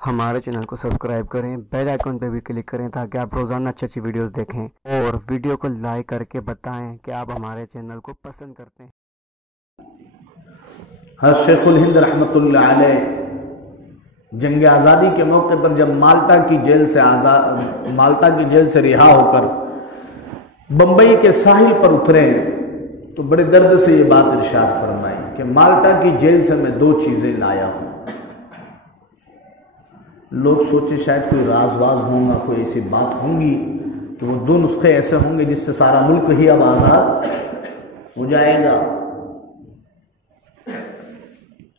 ہمارے چینل کو سبسکرائب کریں، بیل آئیکن پہ بھی کلک کریں تاکہ آپ روزانہ اچھی ویڈیوز دیکھیں، اور ویڈیو کو لائک کر کے بتائیں کہ آپ ہمارے چینل کو پسند کرتے ہیں۔ حضرت شیخ الہند رحمۃ اللہ علیہ جنگ آزادی کے موقع پر جب مالٹا کی جیل سے رہا ہو کر بمبئی کے ساحل پر اترے تو بڑے درد سے یہ بات ارشاد فرمائی کہ مالٹا کی جیل سے میں 2 چیزیں لایا ہوں۔ لوگ سوچے شاید کوئی راز واز ہوں گا، کوئی ایسی بات ہوں گی کہ وہ 2 نسخے ایسے ہوں گے جس سے سارا ملک ہی اب آزاد ہو جائے گا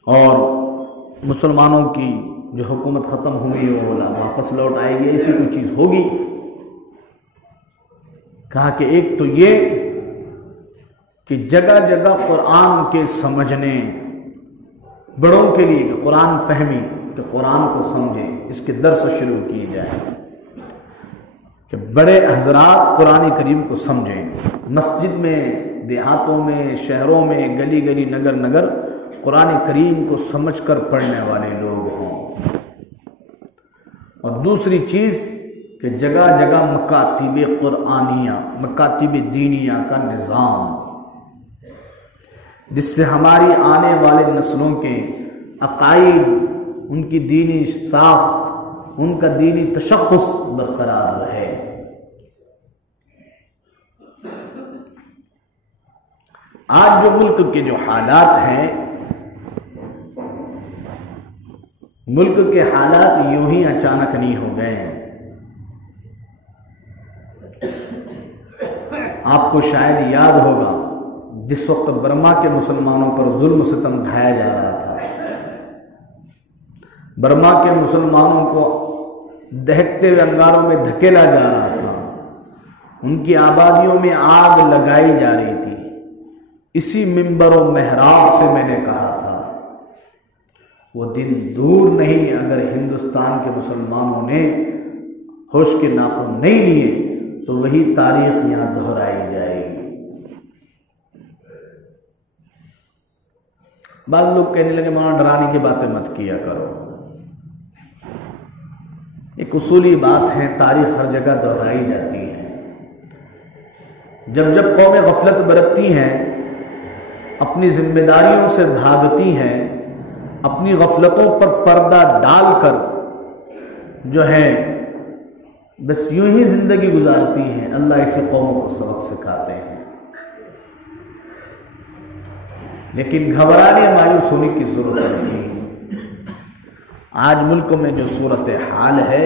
اور مسلمانوں کی جو حکومت ختم ہوئی وہ واپس لوٹ آئے گی، ایسی کوئی چیز ہوگی۔ کہا کہ ایک تو یہ کہ جگہ جگہ قرآن کے سمجھنے، بڑوں کے لیے کہ قرآن فہمی، کہ قرآن کو سمجھیں، اس کے درس شروع کیے جائیں کہ بڑے حضرات قرآن کریم کو سمجھیں، مسجد میں، دیہاتوں میں، شہروں میں، گلی گلی، نگر نگر قرآن کریم کو سمجھ کر پڑھنے والے لوگ ہوں۔ اور دوسری چیز کہ جگہ جگہ مکاتب قرآنیہ، مکاتب دینیہ کا نظام، جس سے ہماری آنے والے نسلوں کے عقائد، ان کی دینی ساخت، ان کا دینی تشخص برقرار رہے۔ آج جو ملک کے جو حالات ہیں، ملک کے حالات یوں ہی اچانک نہیں ہو گئے ہیں۔ آپ کو شاید یاد ہوگا جس وقت برما کے مسلمانوں پر ظلم ستم ڈھایا جا رہا تھا، برما کے مسلمانوں کو دہکتے ہوئے انگاروں میں دھکیلا جا رہا تھا، ان کی آبادیوں میں آگ لگائی جا رہی تھی، اسی منبر و محراب سے میں نے کہا تھا وہ دن دور نہیں اگر ہندوستان کے مسلمانوں نے ہوش کے ناخن نہیں لیے تو وہی تاریخ یہاں دہرائی جائے گی۔ بعض لوگ کہنے لگے مولانا ڈرانے کی باتیں مت کیا کرو۔ ایک اصولی بات ہے، تاریخ ہر جگہ دہرائی جاتی ہے۔ جب جب قومیں غفلت برتتی ہیں، اپنی ذمہ داریوں سے بھاگتی ہیں، اپنی غفلتوں پر پردہ ڈال کر جو ہے بس یوں ہی زندگی گزارتی ہیں، اللہ ایسی قوموں کو سبق سکھاتے ہیں۔ لیکن گھبرانے مایوس ہونے کی ضرورت نہیں۔ آج ملک میں جو صورتحال ہے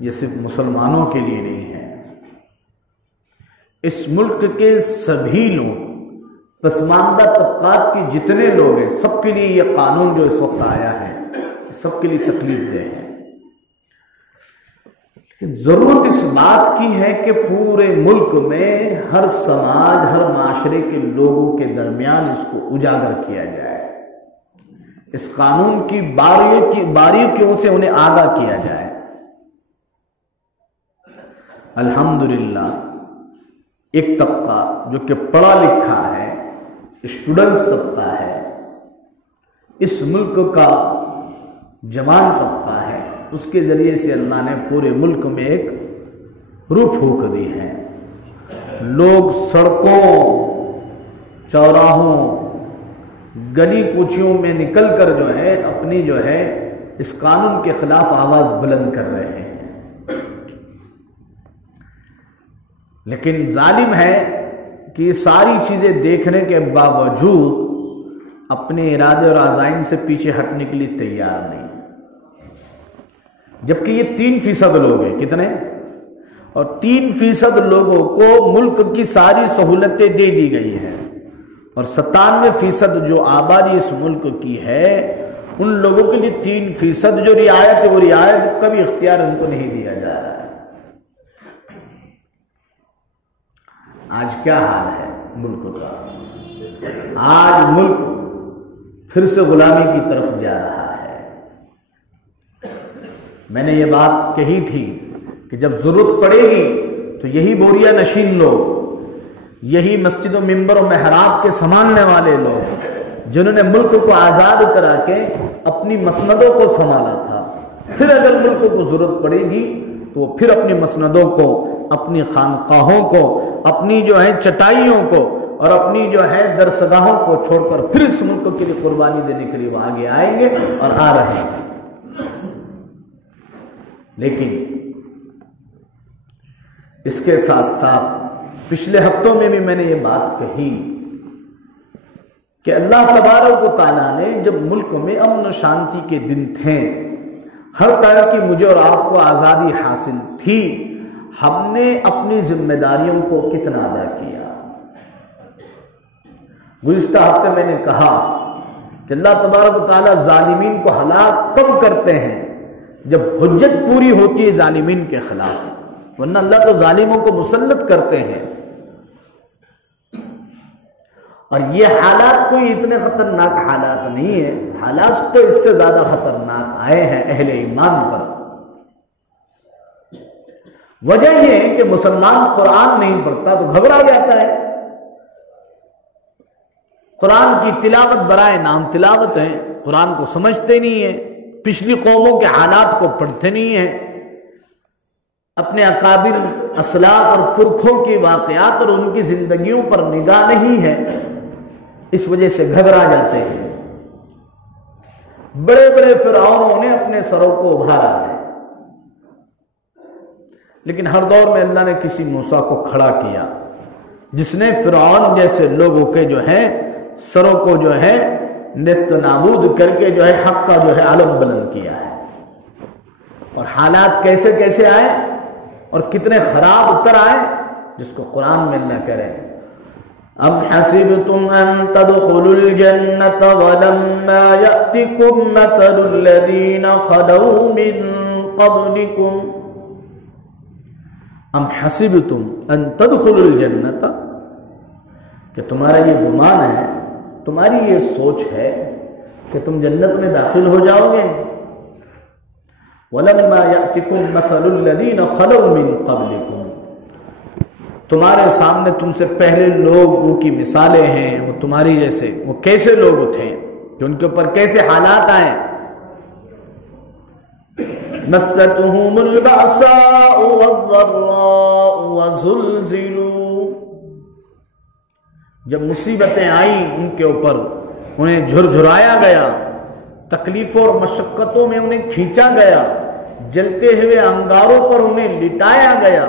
یہ صرف مسلمانوں کے لیے نہیں ہے، اس ملک کے سبھی لوگ، پسماندہ طبقات کے جتنے لوگ ہیں، سب کے لیے یہ قانون جو اس وقت آیا ہے سب کے لیے تکلیف دہ ہے۔ لیکن ضرورت اس بات کی ہے کہ پورے ملک میں ہر سماج، ہر معاشرے کے لوگوں کے درمیان اس کو اجاگر کیا جائے، اس قانون کی باریکیوں سے انہیں آگاہ کیا جائے۔ الحمدللہ ایک طبقہ جو کہ پڑھا لکھا ہے، اسٹوڈنٹس طبقہ ہے، اس ملک کا جوان طبقہ ہے، اس کے ذریعے سے اللہ نے پورے ملک میں ایک روح پھونک دی ہے۔ لوگ سڑکوں، چوراہوں، گلی کوچیوں میں نکل کر جو ہے اپنی جو ہے اس قانون کے خلاف آواز بلند کر رہے ہیں۔ لیکن ظالم ہے کہ یہ ساری چیزیں دیکھنے کے باوجود اپنے ارادے اور عزائم سے پیچھے ہٹنے کے لیے تیار نہیں، جبکہ یہ 3% لوگ ہیں۔ کتنے؟ اور 3% لوگوں کو ملک کی ساری سہولتیں دے دی گئی ہیں، اور 97% جو آبادی اس ملک کی ہے ان لوگوں کے لیے 3% جو رعایت ہے وہ رعایت کا بھی اختیار ان کو نہیں دیا جا رہا ہے۔ آج کیا حال ہے ملک کا؟ آج ملک پھر سے غلامی کی طرف جا رہا ہے۔ میں نے یہ بات کہی تھی کہ جب ضرورت پڑے گی تو یہی بوریا نشین لوگ، یہی مسجد و منبر و محراب کے سنبھالنے والے لوگ، جنہوں نے ملک کو آزاد کرا کے اپنی مسندوں کو سنبھالا تھا، پھر اگر ملکوں کو ضرورت پڑے گی تو وہ پھر اپنی مسندوں کو، اپنی خانقاہوں کو، اپنی جو ہے چٹائیوں کو اور اپنی جو ہے درسگاہوں کو چھوڑ کر پھر اس ملک کے لیے قربانی دینے کے لیے وہ آگے آئیں گے اور آ رہے ہیں۔ لیکن اس کے ساتھ ساتھ پچھلے ہفتوں میں بھی میں نے یہ بات کہی کہ اللہ تبارک و تعالیٰ نے جب ملک میں امن و شانتی کے دن تھے، ہر طرح کی مجھے اور آپ کو آزادی حاصل تھی، ہم نے اپنی ذمہ داریوں کو کتنا ادا کیا؟ گزشتہ ہفتے میں نے کہا کہ اللہ تبارک و تعالیٰ ظالمین کو ہلاک کب کرتے ہیں؟ جب حجت پوری ہوتی ہے ظالمین کے خلاف، ورنہ اللہ تو ظالموں کو مسلط کرتے ہیں۔ اور یہ حالات کوئی اتنے خطرناک حالات نہیں ہیں، حالات تو اس سے زیادہ خطرناک آئے ہیں اہل ایمان پر۔ وجہ یہ ہے کہ مسلمان قرآن نہیں پڑھتا تو گھبرا جاتا ہے۔ قرآن کی تلاوت برائے نام تلاوت ہے، قرآن کو سمجھتے نہیں ہیں، پچھلی قوموں کے حالات کو پڑھتے نہیں ہیں، اپنے اکابر اسلاف اور پرکھوں کی واقعات اور ان کی زندگیوں پر نگاہ نہیں ہے، اس وجہ سے گھبرا جاتے ہیں۔ بڑے بڑے فرعونوں نے اپنے سروں کو ابھارا ہے، لیکن ہر دور میں اللہ نے کسی موسیٰ کو کھڑا کیا جس نے فرعون جیسے لوگوں کے جو ہے سروں کو جو ہے نیست و نابود کر کے جو ہے حق کا جو ہے علم بلند کیا ہے۔ اور حالات کیسے کیسے آئے اور کتنے خراب اتر آئے، جس کو قرآن میں اللہ کہہ رہے ہیں، ام حسبتم ان تدخلوا الجنة ولما يأتكم مثل الذين خلوا من قبلكم ام حسبتم ان تدخلوا الجنة، کہ تمہارا یہ گمان ہے، تمہاری یہ سوچ ہے کہ تم جنت میں داخل ہو جاؤ گے، وَلَمَّا يَأْتِكُمْ مَثَلُ الَّذِينَ خَلَوْا مِن قَبْلِكُمْ، تمہارے سامنے تم سے پہلے لوگوں کی مثالیں ہیں، وہ تمہاری جیسے، وہ کیسے لوگ تھے کہ ان کے اوپر کیسے حالات آئے، مَسَّتْهُمُ الْبَأْسَاءُ وَالضَّرَّاءُ وَزُلْزِلُوا، جب مصیبتیں آئیں ان کے اوپر انہیں جھرجھرایا گیا، تکلیفوں اور مشقتوں میں انہیں کھینچا گیا، جلتے ہوئے انگاروں پر انہیں لٹایا گیا،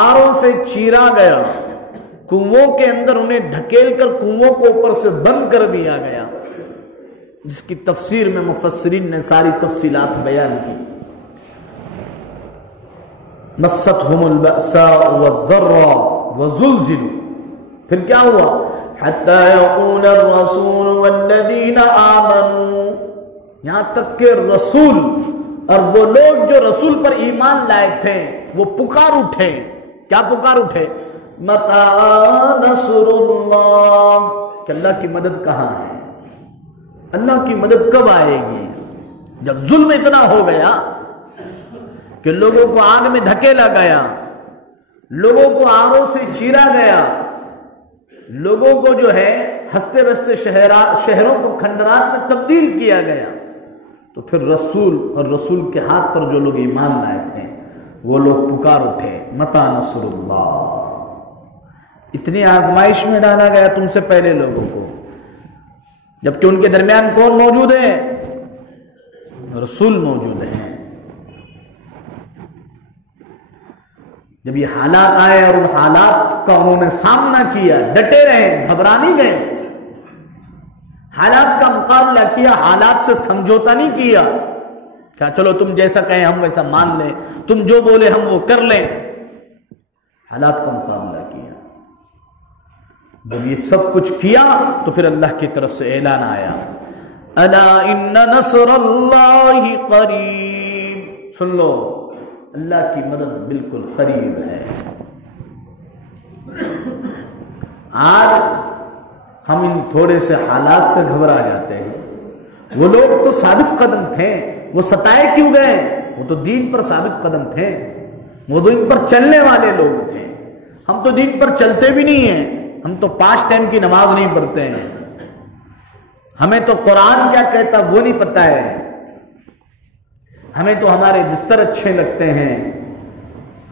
آروں سے چیرا گیا، کنووں کے اندر انہیں ڈھکیل کر کنووں کو اوپر سے بند کر دیا گیا، جس کی تفسیر میں مفسرین نے ساری تفصیلات بیان کی۔ مَسَّتْهُمُ الْبَأْسَاءُ وَالضَّرَّاءُ وَزُلْزِلُوا، پھر کیا ہوا، حَتَّى يَقُولَ الرَّسُولُ وَالَّذِينَ آمَنُوا، یہاں تک کہ رسول اور وہ لوگ جو رسول پر ایمان لائے تھے وہ پکار اٹھے، کیا پکار اٹھے، مَتَىٰ نَصْرُ اللَّهِ، کہ اللہ کی مدد کہاں ہے، اللہ کی مدد کب آئے گی؟ جب ظلم اتنا ہو گیا کہ لوگوں کو آگ میں دھکیلا گیا، لوگوں کو آروں سے چیرا گیا، لوگوں کو جو ہے ہستے بستے شہروں کو کھنڈرات میں تبدیل کیا گیا، تو پھر رسول اور رسول کے ہاتھ پر جو لوگ ایمان لائے تھے وہ لوگ پکار اٹھے، متی نصر اللہ، اتنی آزمائش میں ڈالا گیا تم سے پہلے لوگوں کو، جبکہ ان کے درمیان کون موجود ہے، رسول موجود ہیں۔ جب یہ حالات آئے اور ان حالات کا انہوں نے سامنا کیا، ڈٹے رہے، گھبرا نہیں گئے، حالات کا مقابلہ کیا، حالات سے سمجھوتا نہیں کیا، کہا چلو تم جیسا کہیں ہم ویسا مان لیں، تم جو بولے ہم وہ کر لیں، حالات کا مقابلہ کیا۔ جب یہ سب کچھ کیا تو پھر اللہ کی طرف سے اعلان آیا، الا ان نصر اللہ قریب، سن لو اللہ کی مدد بالکل قریب ہے۔ آج ہم ان تھوڑے سے حالات سے گھبرا جاتے ہیں، وہ لوگ تو ثابت قدم تھے، وہ ستائے کیوں گئے، وہ تو دین پر ثابت قدم تھے، وہ دین پر چلنے والے لوگ تھے، ہم تو دین پر چلتے بھی نہیں ہیں، ہم تو 5 ٹائم کی نماز نہیں پڑھتے ہیں، ہمیں تو قرآن کیا کہتا وہ نہیں پتہ ہے، ہمیں تو ہمارے بستر اچھے لگتے ہیں،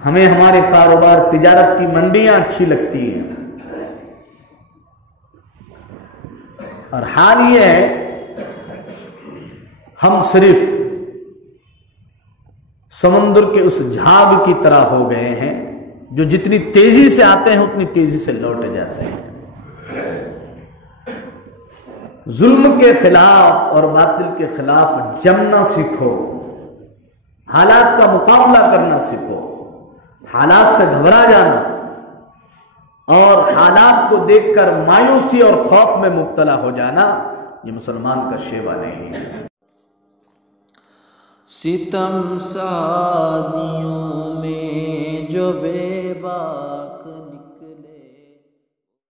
ہمیں ہمارے کاروبار تجارت کی منڈیاں اچھی لگتی ہیں، اور حال یہ ہے ہم صرف سمندر کے اس جھاگ کی طرح ہو گئے ہیں جو جتنی تیزی سے آتے ہیں اتنی تیزی سے لوٹ جاتے ہیں۔ ظلم کے خلاف اور باطل کے خلاف جمنا سیکھو، حالات کا مقابلہ کرنا سیکھو، حالات سے گھبرا جانا اور حالات کو دیکھ کر مایوسی اور خوف میں مبتلا ہو جانا یہ مسلمان کا شیوا نہیں ہے۔ ستم سازیوں میں جو بے باک